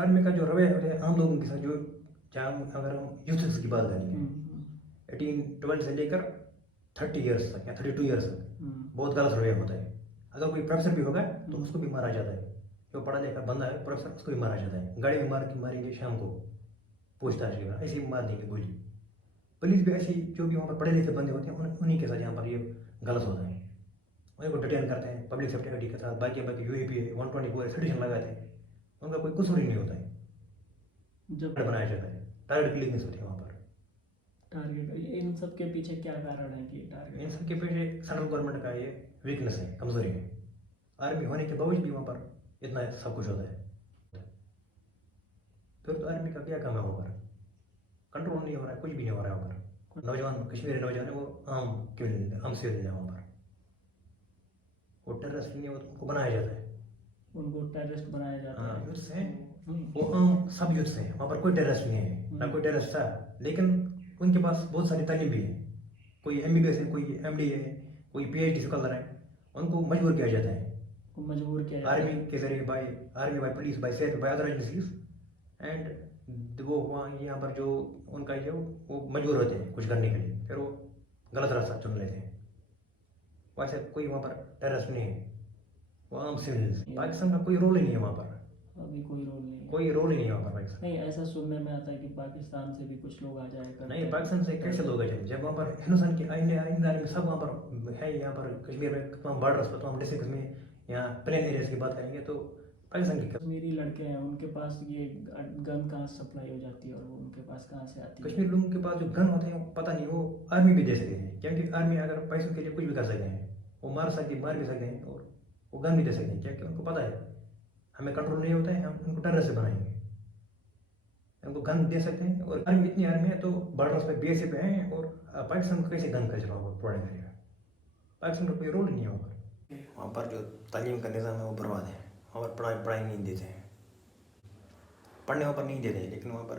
Army का जो रवैया है आम लोगों के साथ, जो जहाँ अगर हम यूथ की बात करेंगे 18-12 से लेकर 30 ईयर्स तक या 32 ईयर्स तक बहुत गलत रवैया होता है। अगर कोई प्रोफेसर भी होगा तो उसको भी मारा जाता है। जो पढ़ा लिखा बंदा है प्रोफेसर, उसको भी मारा जाता है। गाड़ी में मारेंगे शाम को, पूछताछ के बाद ऐसे ही मार देंगे गोली। पुलिस भी ऐसी, जो भी वहाँ पर पढ़े लिखे बंदे होते हैं उन्हीं के साथ यहाँ पर ये गलत होता है। उनको डिटेन करते हैं पब्लिक सेफ्टी एक्ट के साथ, बाकी यूएपी 124 सिटीजन लगाते हैं, उनका कोई कसूर ही नहीं होता है। जब बनाया जाता है, टारगेट किलिंग्स होती है वहाँ पर। टारगेट, इन सब के पीछे क्या कारण है कि टारगेट? इन सब के पीछे सेंट्रल गवर्नमेंट का ये वीकनेस है, कमजोरी है। आर्मी होने के बावजूद भी वहाँ पर इतना सब कुछ होता है। फिर तो आर्मी का क्या काम है वहाँ पर? कंट्रोल नहीं हो रहा है, कुछ भी नहीं हो रहा है वहाँ पर। नौजवान, कश्मीरी नौजवान है, वो आम सिविलियन है वहाँ पर। वो टेररिस्ट नहीं है, उनको बनाया जाता है। उनको टेररिस्ट बनाया जाता है? यूथ्स हैं वो, आम सब यूथ्स हैं वहाँ पर। कोई टेररिस्ट नहीं है, ना कोई टेररिस्ट था, लेकिन उनके पास बहुत सारी तालीम भी है। कोई एमबीबीएस है, कोई एमडी है, कोई पीएचडी स्कॉलर है। उनको मजबूर किया जाता है मजबूर किया जाता आर्मी के जरिए, by army, by police, by safe, by other agencies. And वो वहाँ यहाँ पर जो उनका जो वो मजबूर होते हैं कुछ करने के लिए, फिर वो गलत रास्ता चुन लेते हैं। वैसे कोई वहाँ पर टेररिस्ट नहीं है, वो आम सिविलियंस। पाकिस्तान का कोई रोल ही नहीं है वहाँ पर। अभी कोई रोल नहीं है? कोई रोल ही नहीं है वहाँ पर पाकिस्तान। नहीं, ऐसा सुनने में आता है कि पाकिस्तान से भी कुछ लोग आ जाएगा। नहीं, पाकिस्तान से कैसे लोग आ जाए जब वहाँ पर हिंदुस्तान की आर्मी सब वहाँ पर है। यहाँ पर कश्मीर में तमाम बॉर्डर्स पर, तमाम डिस्ट्रिक्ट में, यहाँ प्लेन एरियाज की बात करेंगे तो पाकिस्तान की। कश्मीरी लड़के हैं, उनके पास ये गन कहाँ से सप्लाई हो जाती है और वो उनके पास कहाँ से आती है? कश्मीर लोगों के पास जो गन होते हैं पता नहीं, वो आर्मी भी दे सकते हैं, क्योंकि आर्मी अगर पैसों के लिए कुछ भी कर सकते हैं। वो मार भी सकते हैं और वो गन भी दे सकते हैं, क्योंकि उनको पता है हमें कंट्रोल नहीं होता है, हम उनको टेरर से बनाएंगे। उनको गन दे सकते हैं। और आर्मी, इतनी आर्मी है तो बॉर्डर्स पे बीएसएफ पे हैं, और पाकिस्तान को कैसे गन का चलाओ प्रोवाइड करेगा? पाकिस्तान का कोई रोल नहीं है वहाँ पर। वहाँ पर जो तालीम का निज़ाम है वो बर्बाद है। वहाँ पर पढ़ाई नहीं देते हैं, पढ़ने वहाँ पर नहीं देते हैं, लेकिन वहाँ पर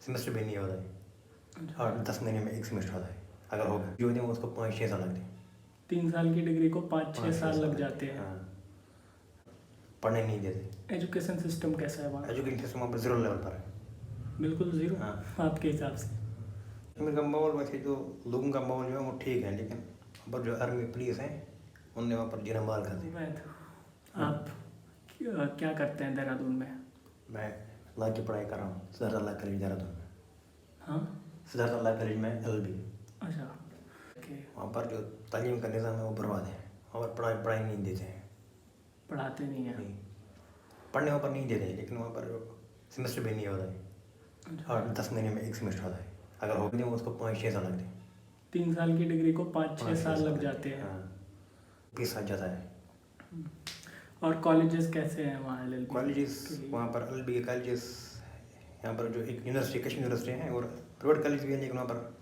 सेमेस्टर भी नहीं होता है। और 10 महीने में एक सेमेस्टर होता है, अगर होगा जो होते हैं उसको 5-6 साल लगते हैं। 3 साल की डिग्री को 5-6 साल लग जाते हैं। हाँ, पढ़ने नहीं देते। एजुकेशन सिस्टम कैसा है वहाँ? एजुकेशन सिस्टम वहाँ पर जीरो लेवल पर है, बिल्कुल जीरो। हाँ, आपके हिसाब से? कश्मीर का माहौल वैसे जो लोगों का माहौल जो है वो ठीक है, लेकिन वहाँ पर जो आर्मी पुलिस है उनने वहाँ पर जीना माल कर दिया। आप क्या करते हैं देहरादून में? मैं लॉ की पढ़ाई कर रहा हूँ सिद्धार्थ लॉ कॉलेज देहरादून में। हाँ, सिद्धार्थ लॉ कॉलेज में LLB। अच्छा। वहाँ पर जो तालीम का निज़ाम है वो बर्बाद है। वहाँ पर पढ़ाई नहीं देते हैं, पढ़ाते नहीं हैं? नहीं, पढ़ने वहाँ पर नहीं देते हैं, लेकिन वहाँ पर सेमेस्टर भी नहीं होता है। और 10 महीने में एक सेमेस्टर होता है, अगर होते हैं उसको 5-6 साल लगते हैं। 3 साल की डिग्री को 5-6 साल लग जाते हैं। हाँ, 20 साल जाता है। और कॉलेजेस कैसे हैं वहाँ? LLB कॉलेजेस वहाँ पर LLB के कॉलेजेस, यहाँ पर जो एक यूनिवर्सिटी कश्मीर यूनिवर्सिटी है और प्राइवेट कॉलेज भी है, लेकिन वहाँ पर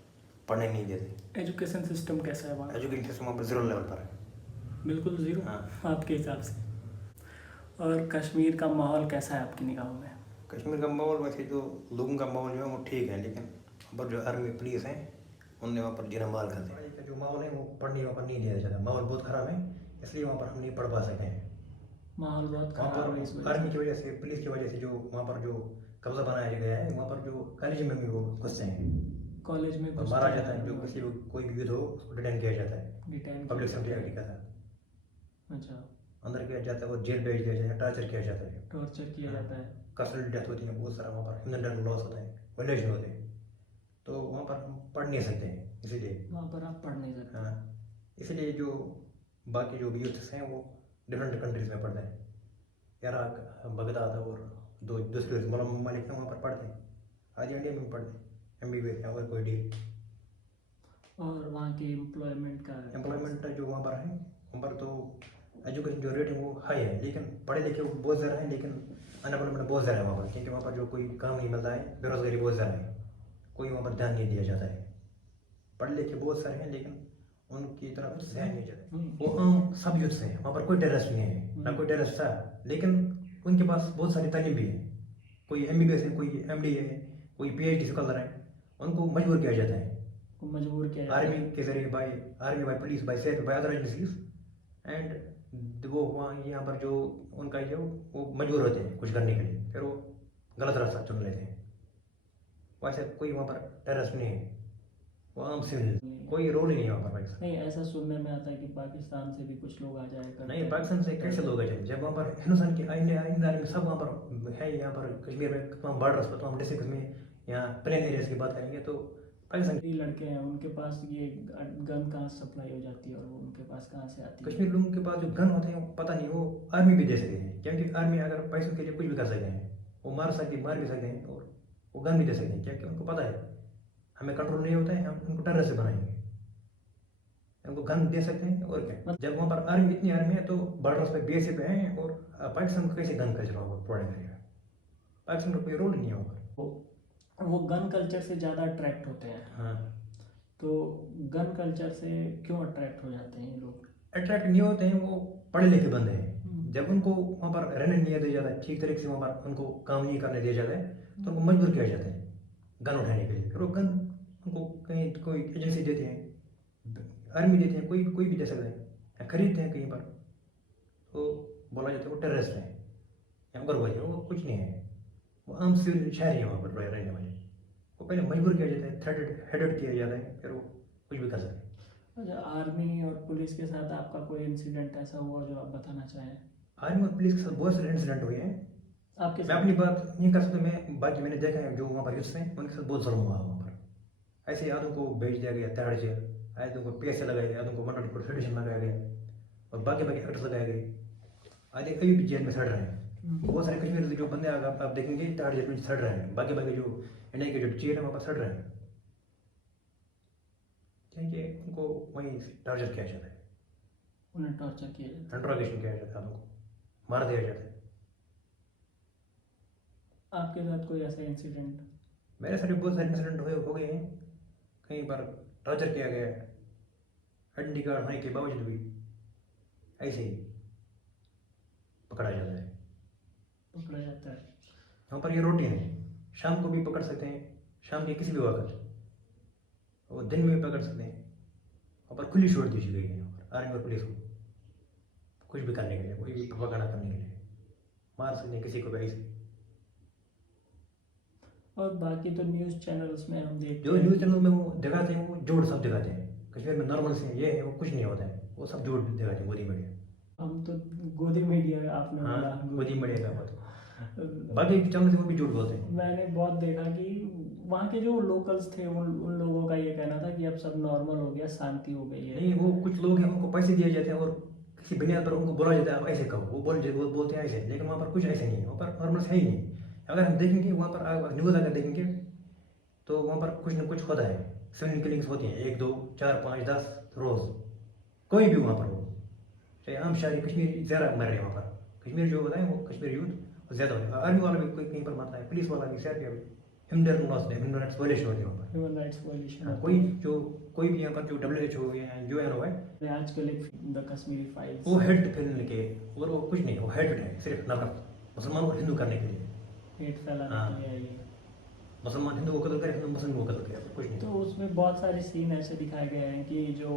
पढ़ने नहीं देते। एजुकेशन सिस्टम कैसा है वहाँ? एजुकेशन सिस्टम वहाँ पर जीरो लेवल पर है, बिल्कुल जीरो। हाँ, आपके हिसाब से? और कश्मीर का माहौल कैसा है आपकी निगाहों में? कश्मीर का माहौल वैसे जो लोगों का माहौल जो है वो ठीक है, लेकिन वहाँ पर जो आर्मी पुलिस है उनने वहाँ पर जीना माल कर दिया। जो माहौल है वो पढ़ने वहाँ पर नहीं दिया जाता। माहौल बहुत ख़राब है, इसलिए वहाँ पर हम नहीं पढ़ पा सकते हैं। माहौल बहुत खराब है इस वजह आर्मी की वजह से, पुलिस की वजह से जो वहाँ पर जो कब्जा बनाया गया है, वहाँ पर जो कॉलेज में भी वो घुसते हैं, कॉलेज में और मारा जाता है। जो किसी को कोई भी युद्ध हो उसको डिटेन किया जाता है, डिटेन पब्लिक सेफ्टी एक्ट का था। अच्छा, अंदर किया जाता है, वो जेल भेज दिया जाता है, टॉर्चर किया जाता है, टॉर्चर किया जाता है, कस्टडी डेथ होती है बहुत सारा। वहाँ पर ह्यूमन लॉस होता है, वायलेशन होते हैं, तो वहाँ पर हम पढ़ नहीं सकते हैं, इसीलिए वहाँ पर आप पढ़ नहीं सकते। हाँ, इसलिए जो बाकी जो भी यूथ्स हैं वो डिफरेंट कंट्रीज में पढ़ते हैं। इराक, बगदाद और दूसरे ममालिक हैं वहाँ पर पढ़ते हैं। आज इंडिया में पढ़ते हैं MBBS या और कोई डील। और वहाँ की एम्प्लॉयमेंट जो वहाँ पर है, वहाँ पर तो एजुकेशन जो रेट है वो हाई है, लेकिन पढ़े लिखे बहुत ज़्यादा है, लेकिन अनएम्प्लॉयमेंट बहुत ज़्यादा है वहाँ पर, क्योंकि वहाँ पर जो कोई काम नहीं मिलता है, बेरोजगारी बहुत ज़्यादा है, कोई वहाँ पर ध्यान नहीं दिया जाता है। पढ़े लिखे बहुत सारे हैं, लेकिन उनकी तरफ ध्यान नहीं जाता। वो आम सब यूथ हैं, वहाँ पर कोई टेररिस्ट नहीं है, ना कोई टेररिस्ट था, लेकिन उनके पास बहुत सारी तालीम भी है। कोई MBBS है, कोई MD है, कोई PhD स्कॉलर है, उनको मजबूर किया जाता है मजबूर किया जाता है आर्मी के जरिए, by police, by safe, by other agencies. And वो वहाँ यहाँ पर जो उनका जो वो मजबूर होते हैं कुछ करने के लिए, फिर वो गलत रास्ता चुन लेते हैं। वैसे कोई वहाँ पर टेररिस्ट नहीं है, वो आम सिविल, कोई रोल ही नहीं है वहाँ पर पाकिस्तान। नहीं, ऐसा सुनने में आता है कि पाकिस्तान से भी कुछ लोग आ जाया करते नहीं, हैं। पाकिस्तान से कैसे लोग आ जाएंगे जब वहाँ पर हिंदुस्तान की आईने आईने में सब वहाँ पर है। यहाँ पर कश्मीर में तमाम बॉर्डर्स पर तमाम डिस्ट्रिक्ट में, यहाँ प्लेन एरियाज की बात करेंगे तो पाकिस्तान ये लड़के हैं, उनके पास ये गन कहाँ सप्लाई हो जाती है और वो उनके पास कहाँ से आती है? कश्मीर लोगों के पास जो गन होते हैं पता नहीं, वो आर्मी भी दे सकते हैं, क्योंकि आर्मी अगर पैसों के लिए कुछ भी कर सकते हैं। वो मार भी सकते हैं और वो गन भी दे सकते हैं, क्योंकि उनको पता है हमें कंट्रोल नहीं होता है, हम उनको टेररिस्ट बनाएंगे। उनको गन दे सकते हैं और क्या। जब वहाँ पर आर्मी, इतनी आर्मी है तो बॉर्डर्स पे BSF पे हैं, और पाकिस्तान को कैसे गन का चलाओ प्रोवाइड करेगा? पाकिस्तान का कोई रोल नहीं है वहाँ पर। वो गन कल्चर से ज़्यादा अट्रैक्ट होते हैं। हाँ, तो गन कल्चर से क्यों अट्रैक्ट हो जाते हैं ये लोग? अट्रैक्ट नहीं होते हैं, वो पढ़े लिखे बंदे हैं। जब उनको वहाँ पर रहने नहीं दिया जाता है, ठीक तरीके से वहाँ पर उनको काम नहीं करने दिया जाता है, तो उनको मजबूर किया जाता है गन उठाने के लिए। फिर वो गन उनको कहीं कोई एजेंसी देते हैं, आर्मी देते हैं, कोई भी दे सकता है, या खरीदते हैं कहीं पर, तो बोला जाता है वो टेररिस्ट है या उग्रवादी है। वो कुछ नहीं है, वो आम सिविल शहरी है वहाँ पर रहने वाले। वो पहले मजबूर किया जाता है, थ्रेटेड हेडेड किया जाता है, फिर वो कुछ भी कर सकते हैं। अच्छा, आर्मी और पुलिस के साथ आपका कोई इंसिडेंट ऐसा हुआ जो आप बताना चाहें? आर्मी और पुलिस के साथ बहुत सारे इंसिडेंट हुए हैं। आपके मैं साथ? अपनी बात नहीं कर सकता, मैं बाकी मैंने देखा है जो वहाँ पर युद्ध हैं उनके साथ बहुत जुल्म हुआ वहाँ पर। ऐसे आदों को भेज दिया गया तिहाड़ जेल, आदों को पैसे लगाए गए, आदों को 124 सेडिशन लगाया गया और बाकी एक्ट्स लगाए गए। आधे अभी भी जेल में सड़ रहे हैं। बहुत सारे कश्मीर से जो बंदे आप देखेंगे तिहाड़ जेल में सड़ रहे हैं। बाकी जो इंडिया के जो जेल है वहाँ पर सड़ रहे हैं, क्योंकि उनको वहीं टार्चर किया जाता है, उन्हें टॉर्चर किया जाता इंट्रोगेशन किया जाता है, आदों को मार दिया जाता है। है। आपके साथ कोई ऐसा इंसिडेंट? मेरे साथ भी बहुत सारे इंसिडेंट हो गए हैं। कहीं पर टॉर्चर किया गया है, आइडेंटी कार्ड होने के बावजूद भी ऐसे ही पकड़ा जाता है। पकड़ा जाता है? वहाँ पर ये रूटीन है, शाम को भी पकड़ सकते हैं, शाम के किसी भी वक्त, और दिन में भी पकड़ सकते हैं। वहाँ पर खुली छूट दी गई है यहाँ पर आर्मी और पुलिस को, कुछ भी करने के लिए, कोई भी पकड़ा करने के लिए, मार सकते हैं किसी को भी ऐसे। और बाकी तो न्यूज़ चैनल्स में हम देखते जो हैं न्यूज़ चैनल में वो दिखाते हैं वो झूठ सब दिखाते हैं। कश्मीर में नॉर्मल से ये है वो कुछ नहीं होता है, वो सब झूठ दिखाते हैं, गोदी मीडिया। हम तो गोदी मीडिया आपने बोला। हाँ, गोदी मीडिया का बात। बाकी चैनल से वो भी झूठ बोलते हैं। मैंने बहुत देखा कि वहाँ के जो लोकल्स थे उन लोगों का ये कहना था कि अब सब नॉर्मल हो गया, शांति हो गई है। नहीं, वो कुछ लोग हैं उनको पैसे दिए जाते हैं और किसी बुनियाद पर उनको बोला जाता है आप ऐसे कहो, वो बोलते हैं ऐसे, लेकिन वहाँ पर कुछ ऐसे नहीं है, वहाँ पर नॉर्मल है ही नहीं। अगर हम देखेंगे वहाँ पर न्यूज़ अगर देखेंगे तो वहाँ पर कुछ ना कुछ होता है, सिविल किलिंग्स होती हैं 1 2 4 5 10 रोज़, कोई भी वहाँ पर हो, चाहे आम शहरी कश्मीर ज़्यादा मर रहे हैं वहाँ पर। कश्मीर जो होता है वो कश्मीर यूथ ज़्यादा होता है, आर्मी वाला भी कोई कहीं पर मरता है, पुलिस वाला भी, ह्यूमन राइट्स वायलेशन होती है वहाँ पर। Human rights violation. हाँ, कोई भी यहाँ पर जो WHO या UN हुआ है, आजकल एक द कश्मीरी फाइल्स, वो हेड फैलाने के, और वो कुछ नहीं, वो हेड है सिर्फ नफरत, मुसलमान और हिंदू करने के लिए। हेट फैलाने हाँ। के लिए है ये। मुसलमान हिंदू को कत्ल करे, हिंदू मुसलमान को कत्ल करे, कुछ नहीं। तो उसमें बहुत सारे सीन ऐसे दिखाए गए हैं कि जो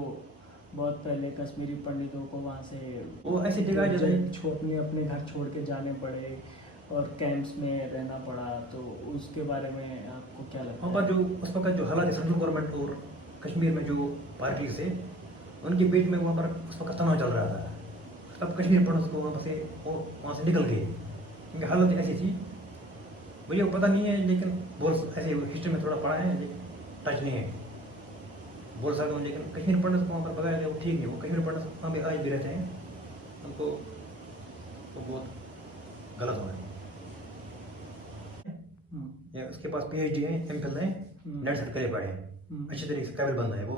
बहुत पहले कश्मीरी पंडितों को वहाँ से वो ऐसे दिखाया जाता है, अपने घर छोड़ के जाने पड़े और कैंप्स में रहना पड़ा, तो उसके बारे में आपको क्या लगता वहाँ है? पर जो उस वक्त जो हालात सेंट्रल गवर्नमेंट और कश्मीर में जो पार्टी से उनके बीच में वहाँ पर उस वक्त तनाव चल रहा था, तब कश्मीर पंडित को वहाँ से निकल गए, क्योंकि हालत ऐसी थी। मुझे वो पता नहीं है, लेकिन बोल ऐसे हिस्ट्री में थोड़ा पढ़ा है, लेकिन टच नहीं है, बोल सकता हूँ। लेकिन कश्मीर पंडित को वहाँ पर पकाया वो ठीक नहीं, वो कश्मीर पंडित वहाँ पे आज भी रहते हैं, उनको वो बहुत गलत हो रहा है। या उसके पास PhD है, MPhil है, नेट सेट करे पड़े हैं, अच्छी तरीके से काबिल बंदा है वो,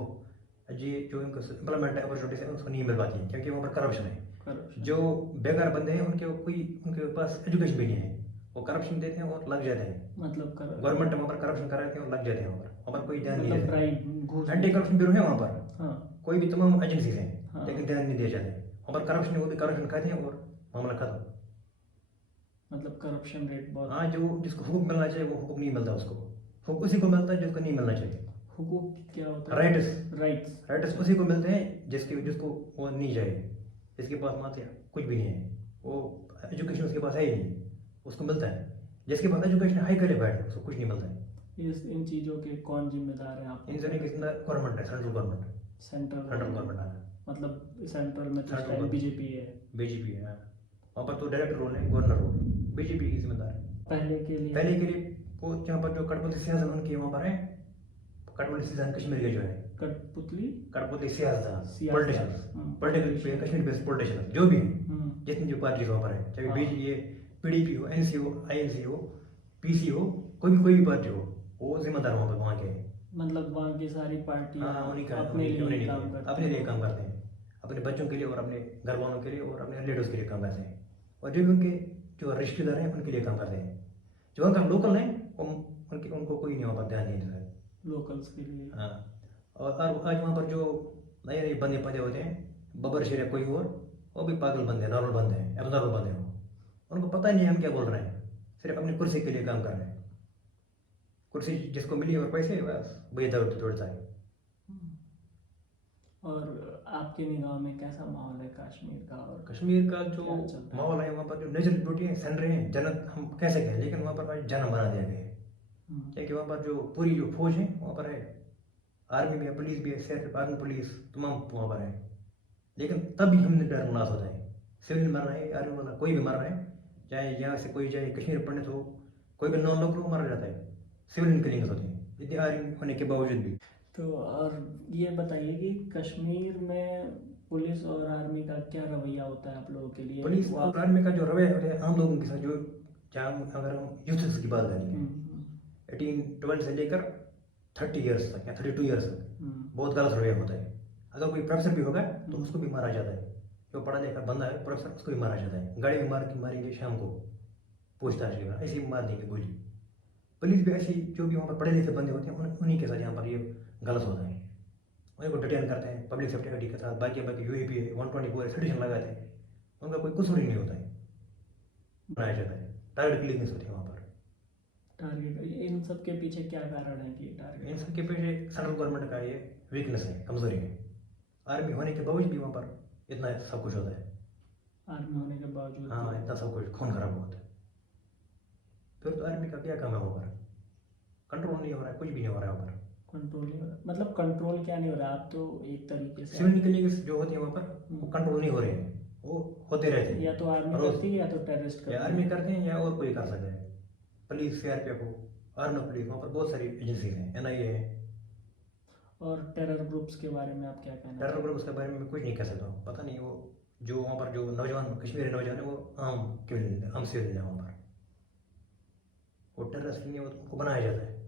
जी जो इनको एम्प्लॉयमेंट अपॉर्चुनिटीज है उसको नहीं मिल पाती है, क्योंकि वहाँ पर करप्शन है। जो बेकार बंदे हैं उनके पास एजुकेशन भी नहीं है, वो करप्शन देते हैं और लग जाते हैं। मतलब गवर्नमेंट वहाँ पर करप्शन कराते हैं और लग जाते हैं वहाँ पर कोई ध्यान नहीं मतलब देता। एंटी करप्शन ब्यूरो है वहाँ पर, हाँ। कोई भी तमाम एजेंसीज हैं, हाँ। लेकिन ध्यान नहीं दिए जाते। वहाँ पर करप्शन है, वो भी करप्शन खाते हैं और मामला खत्म। मतलब करप्शन रेट बहुत। हाँ, जो जिसको हुकूक मिलना चाहिए वो हुकूक नहीं मिलता उसको, हुकूक उसी को मिलता है जिसको नहीं मिलना चाहिए। हुकूक क्या होता है? राइट्स उसी को मिलते हैं जिसको वो नहीं चाहिए, जिसके पास मात्र कुछ भी नहीं है, वो एजुकेशन उसके पास है ही नहीं, उसको मिलता है। जिसके बाद एजुकेशन हाई क्वालिफाइड है उसको कुछ नहीं मिलता है। इन चीज़ों के कौन जिम्मेदार है आप? इन जने के गवर्नमेंट है, सेंट्रल गवर्नमेंट, सेंट्रल गवर्नमेंट है, मतलब सेंट्रल में तो सेंट्रल शायद गवर्नमेंट। बीजेपी है। बीजेपी है वहाँ पर, तो डायरेक्टर रोल है, गवर्नर रोल बीजेपी की जिम्मेदार है। पहले के लिए वो जहाँ पर जो कठपुतली सियासत उनकी वहाँ पर है, कठपुतली सियासत कश्मीर के जो है, कठपुतली सियासत politician, political Kashmir based politician जो भी है, जितनी जो पार्टी वहाँ पर है, चाहे हाँ। बीजेपी ये पीडीपी हो, एनसी हो, आईएनसी हो, पीसी हो, कोई भी पार्टी हो, वो जिम्मेदार वहाँ पर वहाँ के हैं। मतलब वहाँ की सारी पार्टियाँ हाँ उन्हीं का अपने लिए काम करती अपने लिए काम करते हैं, अपने बच्चों के लिए और अपने घर वालों के लिए और अपने रिलेटिव्स के लिए काम करते हैं, और जो भी उनके जो रिश्तेदार हैं उनके लिए काम करते हैं। जो उनका लोकल है उनको कोई नहीं वहाँ पर ध्यान नहीं देता है। लोकल्स के लिए। हाँ, और आज वहाँ पर जो नए नए बंदे पैदा होते हैं, बबर शेर या कोई और, वो भी पागल बंदे, नॉर्मल बंदे हैं, एबनॉर्मल बंदे हैं, उनको पता नहीं है हम क्या बोल रहे हैं, सिर्फ अपनी कुर्सी के लिए काम कर रहे हैं। कुर्सी जिसको मिली और पैसे, बस वही दौड़ता दौड़ता है। और आपकी निगाह में कैसा माहौल है कश्मीर का? और कश्मीर का जो क्या चलता है? माहौल है वहाँ पर, जो नेचुरल ब्यूटी है, सन रहे हैं, जन्नत हम कैसे कहें, लेकिन वहाँ पर आज जन्म बना दिया गया है। क्योंकि वहाँ पर जो पूरी जो फौज है वहाँ पर है, आर्मी भी है, पुलिस भी है, सीआरपीएफ, आर्मी, पुलिस तमाम वहाँ पर है, लेकिन तब भी हमने डर नाश होता है। सिविल मर रहा है, आर्मी वाला कोई भी मर रहा है, चाहे यहाँ से कोई जाए कश्मीर पढ़ने, तो कोई भी नॉन लोकल मर जाता है, सिविल किलिंग्स होती हैं इतनी आर्मी होने के बावजूद भी। तो और ये बताइए कि कश्मीर में पुलिस और आर्मी का क्या रवैया होता है आप लोगों के लिए? पुलिस और आर्मी का जो रवैया होता है आम लोगों के साथ, जो जहाँ अगर हम यूथ की बात करेंगे, 18-12 से लेकर 30 ईयर्स तक या 32 ईयर्स तक बहुत गलत रवैया होता है। अगर कोई प्रोफेसर भी होगा तो उसको भी मारा जाता है, जो पढ़ा लिखा बंदा है प्रोफेसर, उसको भी मारा जाता है, गाड़ी में मारेंगे शाम को पूछताछ के बाद, ऐसे ही मार देंगे गोली। पुलिस भी ऐसी, जो भी वहाँ पर पढ़े लिखे बंदे होते हैं उन्हीं के साथ यहाँ पर ये गलत होता है, उन्हीं को डिटेन करते हैं पब्लिक सेफ्टी गाड़ी के साथ, बाकी यूएपी है, 124 सिटीजन लगाते हैं, उनका कोई कसूर ही नहीं होता है, बनाया जाता है, टारगेट किलिंग्स होती है वहाँ पर। टारगेट, इन सब के पीछे क्या कारण है कि इन टारगेट? सब के पीछे सेंट्रल गवर्नमेंट का ये वीकनेस है, कमजोरी है। आर्मी होने के बावजूद भी वहाँ पर इतना सब कुछ होता है। आर्मी होने के बावजूद? हाँ, इतना सब कुछ, खून खराब होता है, फिर तो आर्मी का क्या काम है वहाँ पर? कंट्रोल नहीं हो रहा है, कुछ भी नहीं हो रहा है वहाँ पर। कंट्रोल नहीं हो रहा, मतलब कंट्रोल क्या नहीं हो रहा? आप तो एक तरीके से सिविल किलिंग्स जो होती है वहाँ पर, वो कंट्रोल नहीं हो रहे हैं, वो होते रहते हैं। या तो आर्मी रोज करती है या तो टेररिस्ट करती या है। आर्मी करते हैं या और कोई कर सकता है, पुलिस, सीआरपीएफ हो, आर्मी, पुलिस, वहाँ पर बहुत सारी एजेंसीज हैं, एनआईए है। और टेरर ग्रुप्स के बारे में आप क्या कहना? टेरर ग्रुप के बारे में मैं कुछ नहीं कह सकता हूँ, पता नहीं, वो जो वहाँ पर जो नौजवान कश्मीरी नौजवान है वो आम सिविलियन है वहाँ पर, वो टेररिस्ट नहीं है, वो उनको बनाया जाता है।